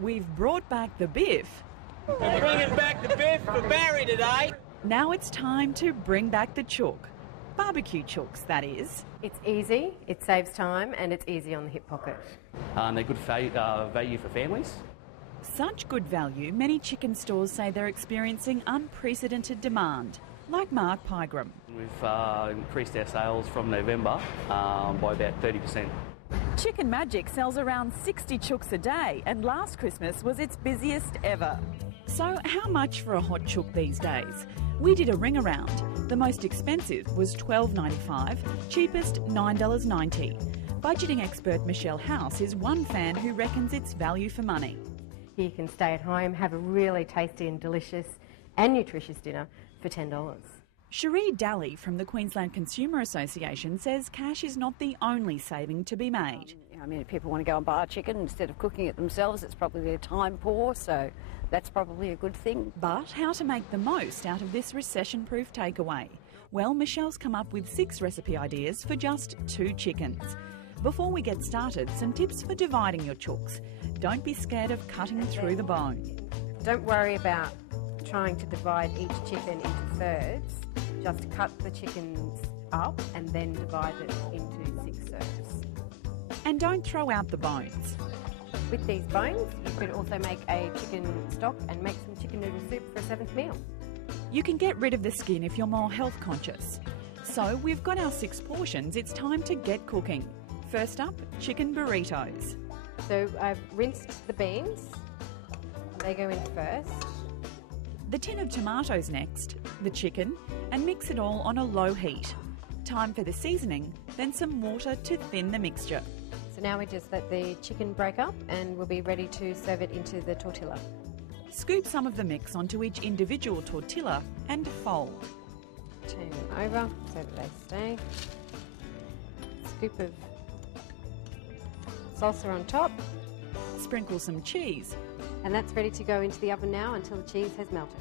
We've brought back the biff. We're bringing back the biff for Barry today. Now it's time to bring back the chook. Barbecue chooks, that is. It's easy, it saves time, and it's easy on the hip pocket. They're good value for families. Such good value, many chicken stores say they're experiencing unprecedented demand, like Mark Pygram. We've increased our sales from November by about 30%. Chicken Magic sells around 60 chooks a day, and last Christmas was its busiest ever. So how much for a hot chook these days? We did a ring around. The most expensive was $12.95, cheapest $9.90. Budgeting expert Michelle House is one fan who reckons it's value for money. You can stay at home, have a really tasty and delicious and nutritious dinner for $10. Cherie Daly from the Queensland Consumer Association says cash is not the only saving to be made. I mean, if people want to go and buy a chicken instead of cooking it themselves, it's probably their time poor, so that's probably a good thing. But how to make the most out of this recession-proof takeaway? Well, Michelle's come up with 6 recipe ideas for just 2 chickens. Before we get started, some tips for dividing your chooks. Don't be scared of cutting through the bone. Don't worry about trying to divide each chicken into thirds. Just cut the chickens up and then divide it into 6 serves. And don't throw out the bones. With these bones, you could also make a chicken stock and make some chicken noodle soup for a 7th meal. You can get rid of the skin if you're more health conscious. So we've got our 6 portions, it's time to get cooking. First up, chicken burritos. So I've rinsed the beans. They go in first. The tin of tomatoes next, the chicken, and mix it all on a low heat. Time for the seasoning, then some water to thin the mixture. So now we just let the chicken break up and we'll be ready to serve it into the tortilla. Scoop some of the mix onto each individual tortilla and fold. Turn them over so that they stay. Scoop of salsa on top. Sprinkle some cheese. And that's ready to go into the oven now until the cheese has melted.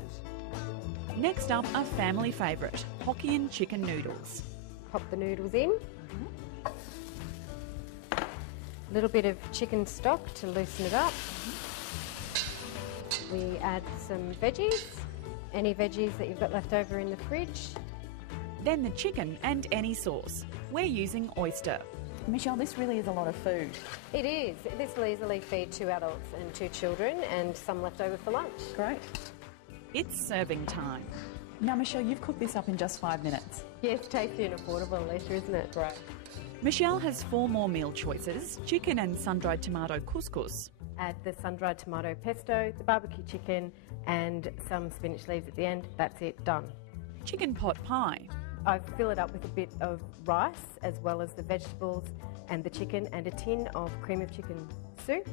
Next up, a family favourite, Hokkien chicken noodles. Pop the noodles in. A little bit of chicken stock to loosen it up. We add some veggies, any veggies that you've got left over in the fridge. Then the chicken and any sauce. We're using oyster. Michelle, this really is a lot of food. It is. This will easily feed 2 adults and 2 children and some left over for lunch. Great. It's serving time. Now, Michelle, you've cooked this up in just 5 minutes. Yes, tasty and affordable, Alicia, isn't it? Right. Michelle has 4 more meal choices, chicken and sun-dried tomato couscous. Add the sun-dried tomato pesto, the barbecue chicken and some spinach leaves at the end. That's it, done. Chicken pot pie. I fill it up with a bit of rice as well as the vegetables and the chicken and a tin of cream of chicken soup.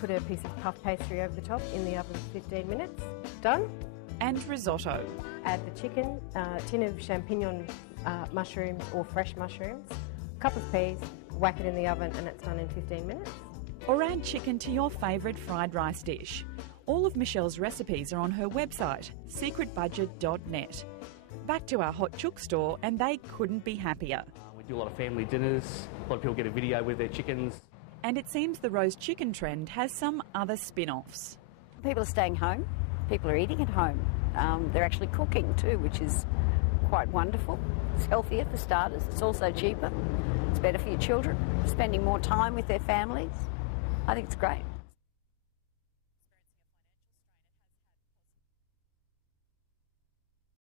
Put a piece of puff pastry over the top in the oven for 15 minutes. Done. And risotto. Add the chicken, tin of champignon mushrooms or fresh mushrooms, cup of peas, whack it in the oven and it's done in 15 minutes. Or add chicken to your favourite fried rice dish. All of Michelle's recipes are on her website, secretbudget.net. Back to our hot chook store, and they couldn't be happier. We do a lot of family dinners. A lot of people get a video with their chickens. And it seems the roast chicken trend has some other spin-offs. People are staying home. People are eating at home. They're actually cooking too, which is quite wonderful. It's healthier for starters. It's also cheaper. It's better for your children. Spending more time with their families. I think it's great.